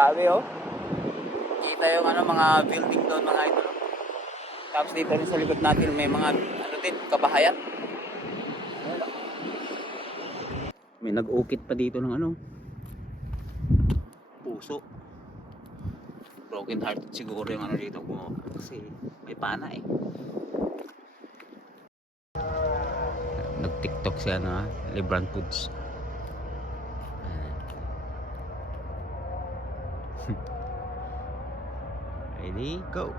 Sabi oh. Kita yung mga building doon mga idol. Tapos dito rin sa likod natin may mga din, kabahayan. May nag-ukit pa dito ng puso. Broken heart siguro yung dito ko kasi may pana eh. Nag-TikTok siya Lebron Foods. Ready, go.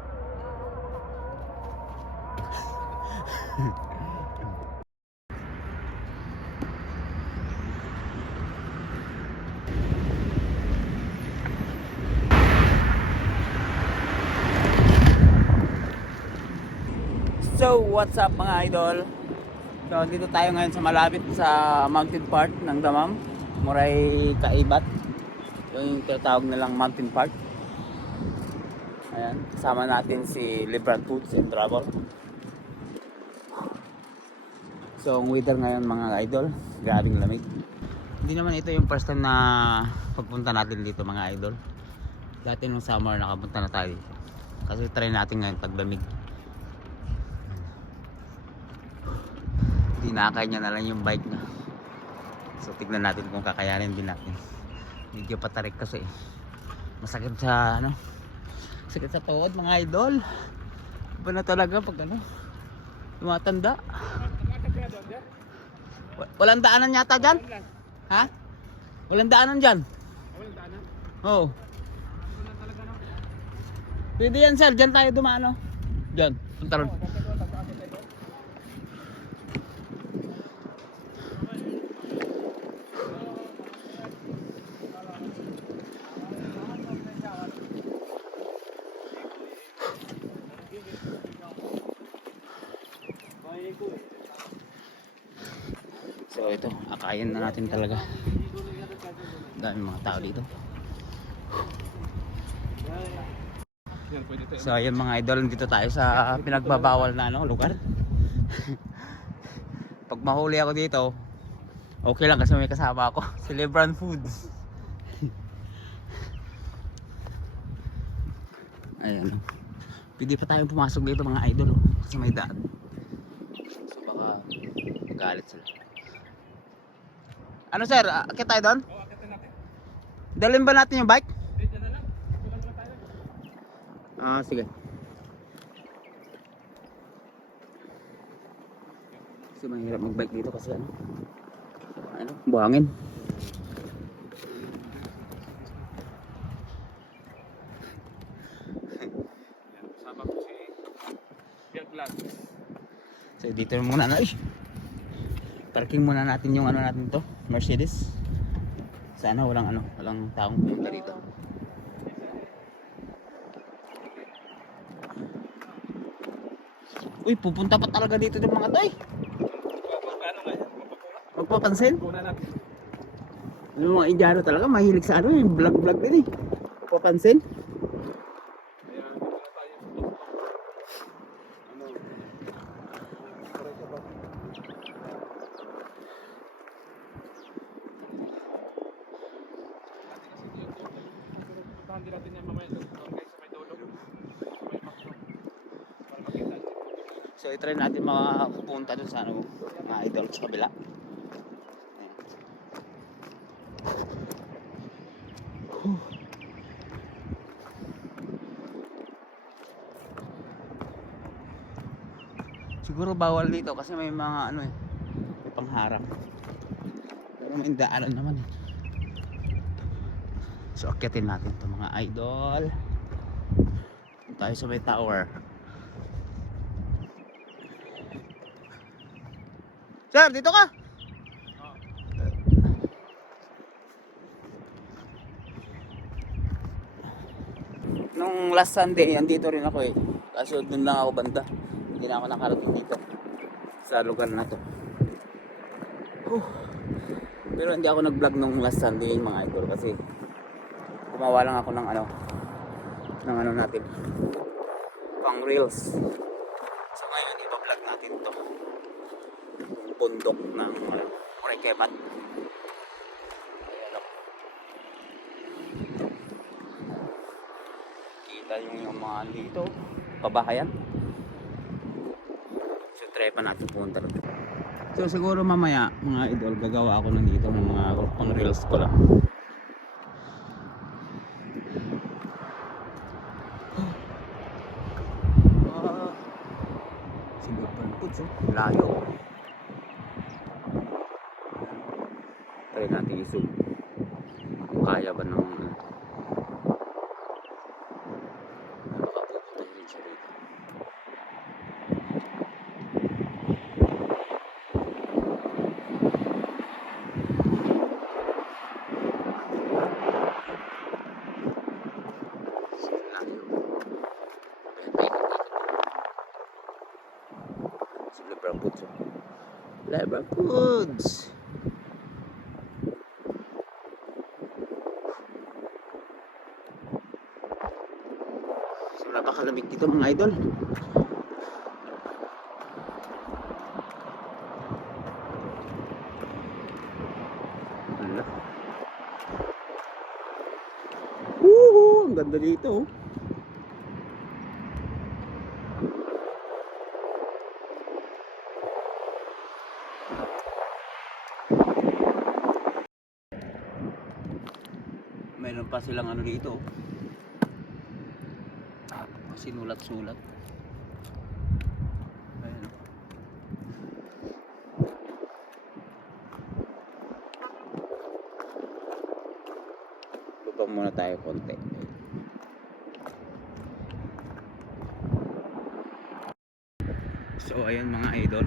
So, what's up mga idol? So, dito tayo ngayon sa malapit sa Mountain Park ng Damam, Moray Kaibat. Yung tinatawag nilang Mountain Park. Ayan, kasama natin si Lebron Foods and Travel. So, ang weather ngayon mga idol, grabing lamig. Hindi naman ito yung first time na pagpunta natin dito mga idol. Dati nung summer nakapunta na tayo dito. Kasi try natin ngayon taglamig. Tinakay niya na lang yung bike niya. So tignan natin kung kakayanin din natin. Medyo patarik kasi masakit sa sakit sa tuhod mga idol. Iba na talaga pag tumatanda. Walang daanan yata dyan? Ha? Walang daanan dyan? Walang daanan? Oo. Pwede yan sir, dyan tayo dumano. Dyan, punta ron. So ito, akayin na natin talaga. Dami mga tao dito. So ayun mga idol, dito tayo sa pinagbabawal na lugar. Pag mahuli ako dito, okay lang kasi may kasama ako, si Lebron Foods. Ayan. Pwede pa tayong pumasok dito mga idol kasi may daan. So baka magalit sila. Ano sir, akit tayo doon? Oo, akitin natin. Dalhin ba natin yung bike? Dito na lang. Kulang na tayo. Sige. Kasi mahirap mag-bike dito kasi buhangin. Kasama ko si Bill Vlog. So dito muna parking muna natin yung natin to, Mercedes. Sana walang taong pumunta dito. Uy, pupunta pa talaga dito ng mga toy. Magpapansin? Yung mga Indiano talaga mahilig sa yung vlog din eh. Papansin? So i-try natin makapunta dun sa mga idol sa kabila. Siguro bawal dito kasi may mga may pangharap. Pero may daanan naman eh. So akyatin natin to mga idol. Tayo sa may tower. Sir, dito ka. Nung last Sunday, andito rin ako eh. Kaso dun lang ako banda. Hindi na ako nakarating dito sa lugar na to. Pero hindi ako nag-vlog nung last Sunday mga idol kasi gumawa lang ako ng natin pang reels. So ngayon i-vlog natin to yung bundok ng Moray Kaibat. Ayan o. yung mga dito, pabahayan. So try pa natin punta rin. So siguro mamaya mga idol gagawa ako ng dito ng mga pang reels ko lang. So, layo. Try natin i-zoom. Kaya ba ng nakapupunta rin siya rito. So, layo. So, Librang Foods. Librang Foods! So, napakalamig dito mga idol. Wala. Woohoo! Ang ganda dito. Meron pa silang ano dito. Sinulat-sulat. Ayan. Baba muna tayo konti. So ayan mga idol.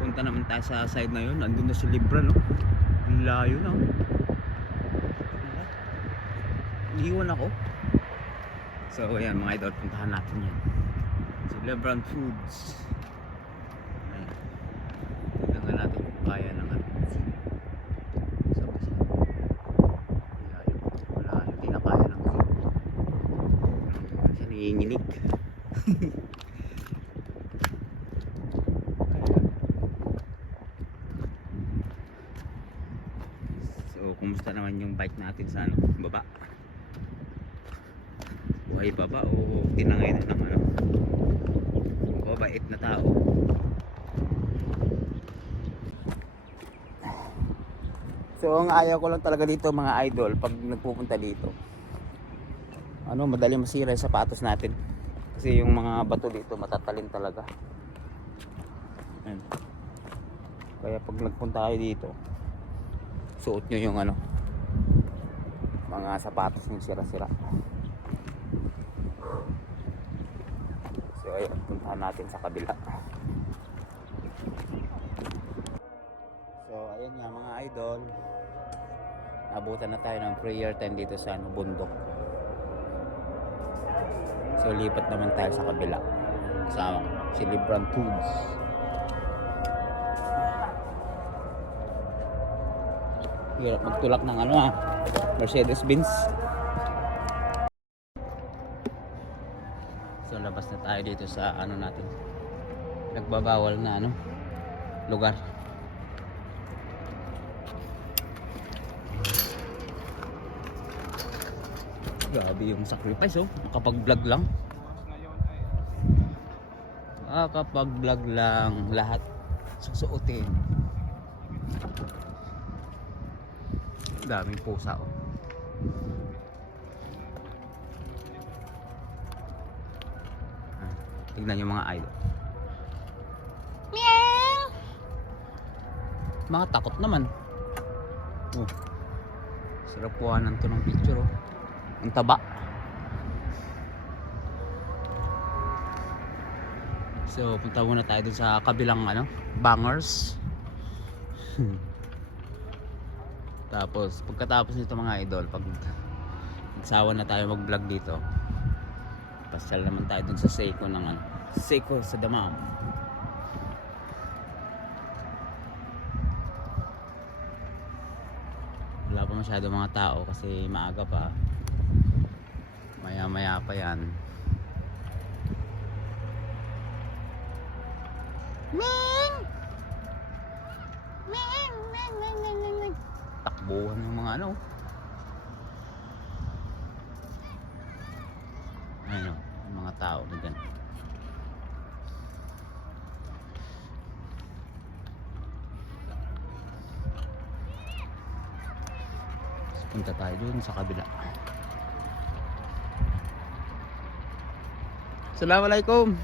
Punta naman tayo sa side na yun. Andun na si Libra, no? Ang layo na. Iiwan ako. So ayan mga idol, puntahan natin yan. Si Librang Foods. Ayan. Tignan natin kung kaya ng ano. So kasi wala, hindi na kaya ng kasi nanginginig. So kumusta naman yung bike natin sa ano, baba? Buhay baba o tinangay na ng ano, mabait na tao. So ang ayaw ko lang talaga dito mga idol pag nagpupunta dito, ano, madali masira yung sapatos natin kasi yung mga bato dito matatalin talaga. Ayan. Kaya pag nagpunta kayo dito, suot nyo yung ano, mga sapatos yung sira-sira. So ayun, puntahan natin sa kabila. So ayun nga mga idol, nabutan na tayo ng prayer time dito sa ano, bundok. So lipat naman tayo sa kabila sa si Librang Foods. Hirap magtulak ng ano Mercedes-Benz. So labas na tayo dito sa ano natin, nagbabawal na ano, lugar. Grabe yung sacrifice, oh. Nakapag-vlog lang. Nakapag-vlog lang, lahat susuotin. Daming pusa, oh. Tignan yung mga idol. Meow! Mga takot naman. Oh. Sarap kuhanan to ng picture, oh. Ang taba. So punta muna tayo dun sa kabilang ano, bangers. Tapos pagkatapos nito mga idol, pag nagsawa na tayo mag vlog dito, pasyal naman tayo dun sa Seiko ng ano, Seiko sa Damam. Wala pa masyado mga tao kasi maaga pa. Maya maya pa yan. Ming! Ming! Ming! Ming! Ming! Ming! Ming! Takbuhan ng mga ano. tao na dyan. Punta tayo dun sa kabila. Assalamualaikum.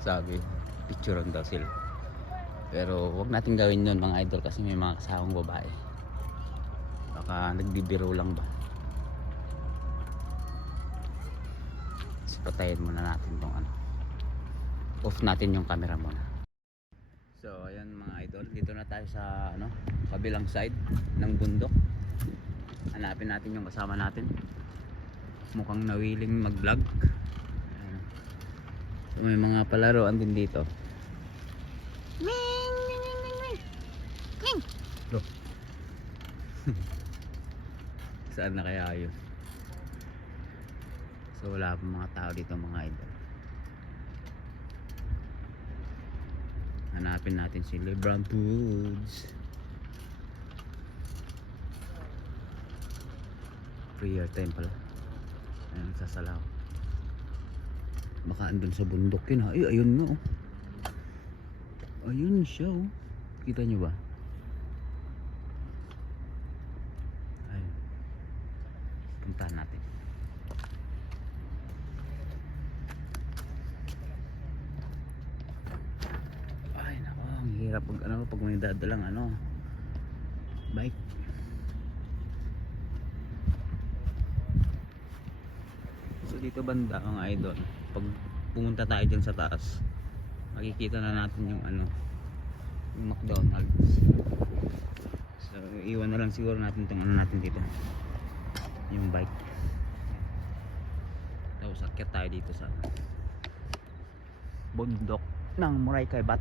Sabi, picturean daw sila. Pero wag natin gawin yun mga idol kasi may mga kasamang babae. Baka nagbibiro lang ba. So patayin muna natin tong ano. Off natin yung camera muna. So ayan mga idol, dito na tayo sa ano, kabilang side ng bundok. Hanapin natin yung kasama natin. Mukhang nawiling mag-vlog. Ayan. So may mga palaruan din dito. Look. Saan na kaya yun? So wala pa mga tao dito mga idol. Hanapin natin si Lebron Foods. Prayer time pala. Ayan, sasalaw. Baka andun sa bundok yun ha. Ay, ayun nga oh. Ayun siya oh. Kita nyo ba? Ayun. Puntahan natin. Ay nako, ang hirap pag ano, pag may dadalang ano, bike. So dito banda mga idol, pag pumunta tayo dyan sa taas, makikita na natin yung ano, yung McDonald's. So iwan na lang siguro natin itong ano natin dito, yung bike. Tapos akyat tayo dito sa bundok ng Muraycay Bat.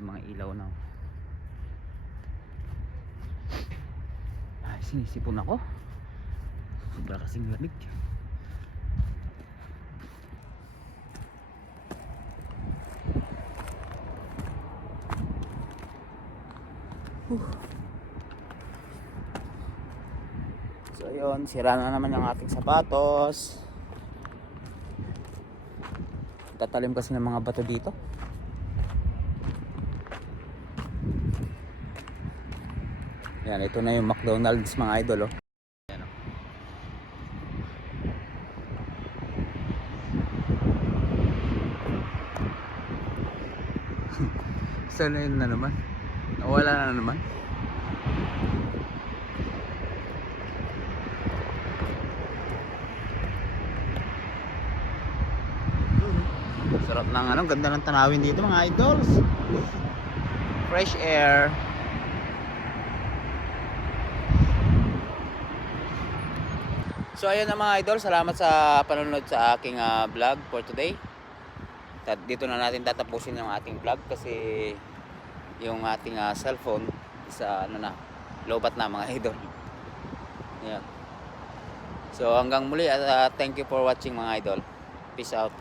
Mga ilaw na. Ay, sinisipon ako. Sobra kasing lamig. So ayun, sira na naman yung ating sapatos. Tatalim kasi ng mga bato dito. Yan, ito na yung McDonald's mga idol oh. Yan, oh. Sana yun na naman. Nawala na naman. Sarap ng ano, ganda ng tanawin dito mga idols. Fresh air. So ayun na mga idol, salamat sa panonood sa aking vlog for today. Dito na natin tatapusin yung ating vlog kasi yung ating cellphone sa ano na, lobat na mga idol. Yeah. So hanggang muli at thank you for watching mga idol. Peace out.